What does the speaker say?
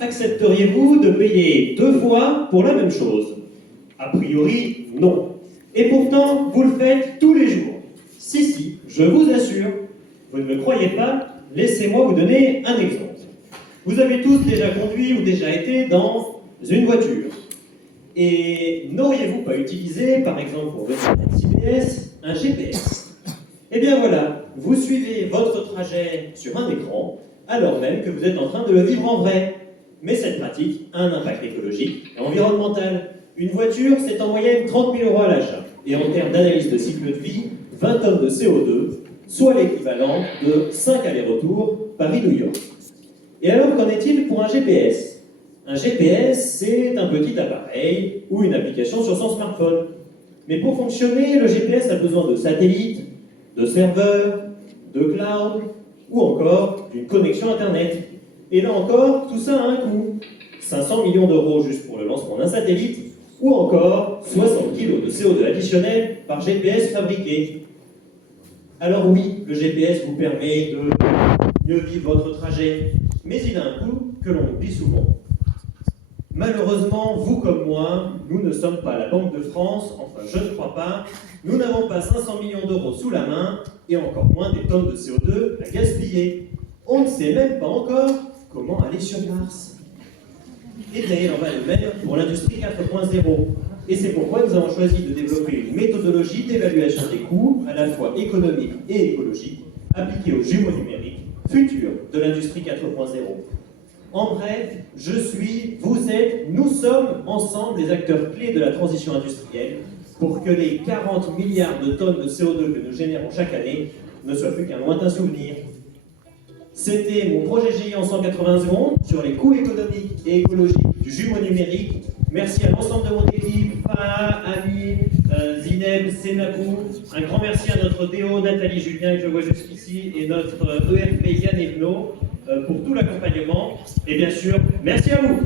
Accepteriez-vous de payer 2 fois pour la même chose? A priori, non. Et pourtant, vous le faites tous les jours. Si, je vous assure. Vous ne me croyez pas? Laissez-moi vous donner un exemple. Vous avez tous déjà conduit ou déjà été dans une voiture. Et n'auriez-vous pas utilisé, par exemple pour votre CBS, un GPS? Eh bien voilà, vous suivez votre trajet sur un écran, alors même que vous êtes en train de le vivre en vrai. Mais cette pratique a un impact écologique et environnemental. Une voiture, c'est en moyenne 30 000 € à l'achat. Et en termes d'analyse de cycle de vie, 20 tonnes de CO2, soit l'équivalent de 5 allers-retours Paris-New York. Et alors, qu'en est-il pour un GPS? Un GPS, c'est un petit appareil ou une application sur son smartphone. Mais pour fonctionner, le GPS a besoin de satellites, de serveurs, de cloud ou encore d'une connexion Internet. Et là encore, tout ça a un coût. 500 millions d'euros juste pour le lancement d'un satellite, ou encore 60 kg de CO2 additionnel par GPS fabriqué. Alors oui, le GPS vous permet de mieux vivre votre trajet, mais il a un coût que l'on oublie souvent. Malheureusement, vous comme moi, nous ne sommes pas la Banque de France, enfin je ne crois pas, nous n'avons pas 500 millions d'euros sous la main, et encore moins des tonnes de CO2 à gaspiller. On ne sait même pas encore comment aller sur Mars. Et bien, il en va de même pour l'industrie 4.0. Et c'est pourquoi nous avons choisi de développer une méthodologie d'évaluation des coûts, à la fois économique et écologique, appliquée aux jumeaux numériques, futurs de l'industrie 4.0. En bref, je suis, vous êtes, nous sommes ensemble les acteurs clés de la transition industrielle pour que les 40 milliards de tonnes de CO2 que nous générons chaque année ne soient plus qu'un lointain souvenir. C'était mon projet GI en 180 secondes sur les coûts économiques et écologique du jumeau numérique. Merci à l'ensemble de mon équipe, Farah, Ami, Zineb, Senabou. Un grand merci à notre DO Nathalie Julien, que je vois jusqu'ici, et notre ERP Yann Evno pour tout l'accompagnement. Et bien sûr, merci à vous.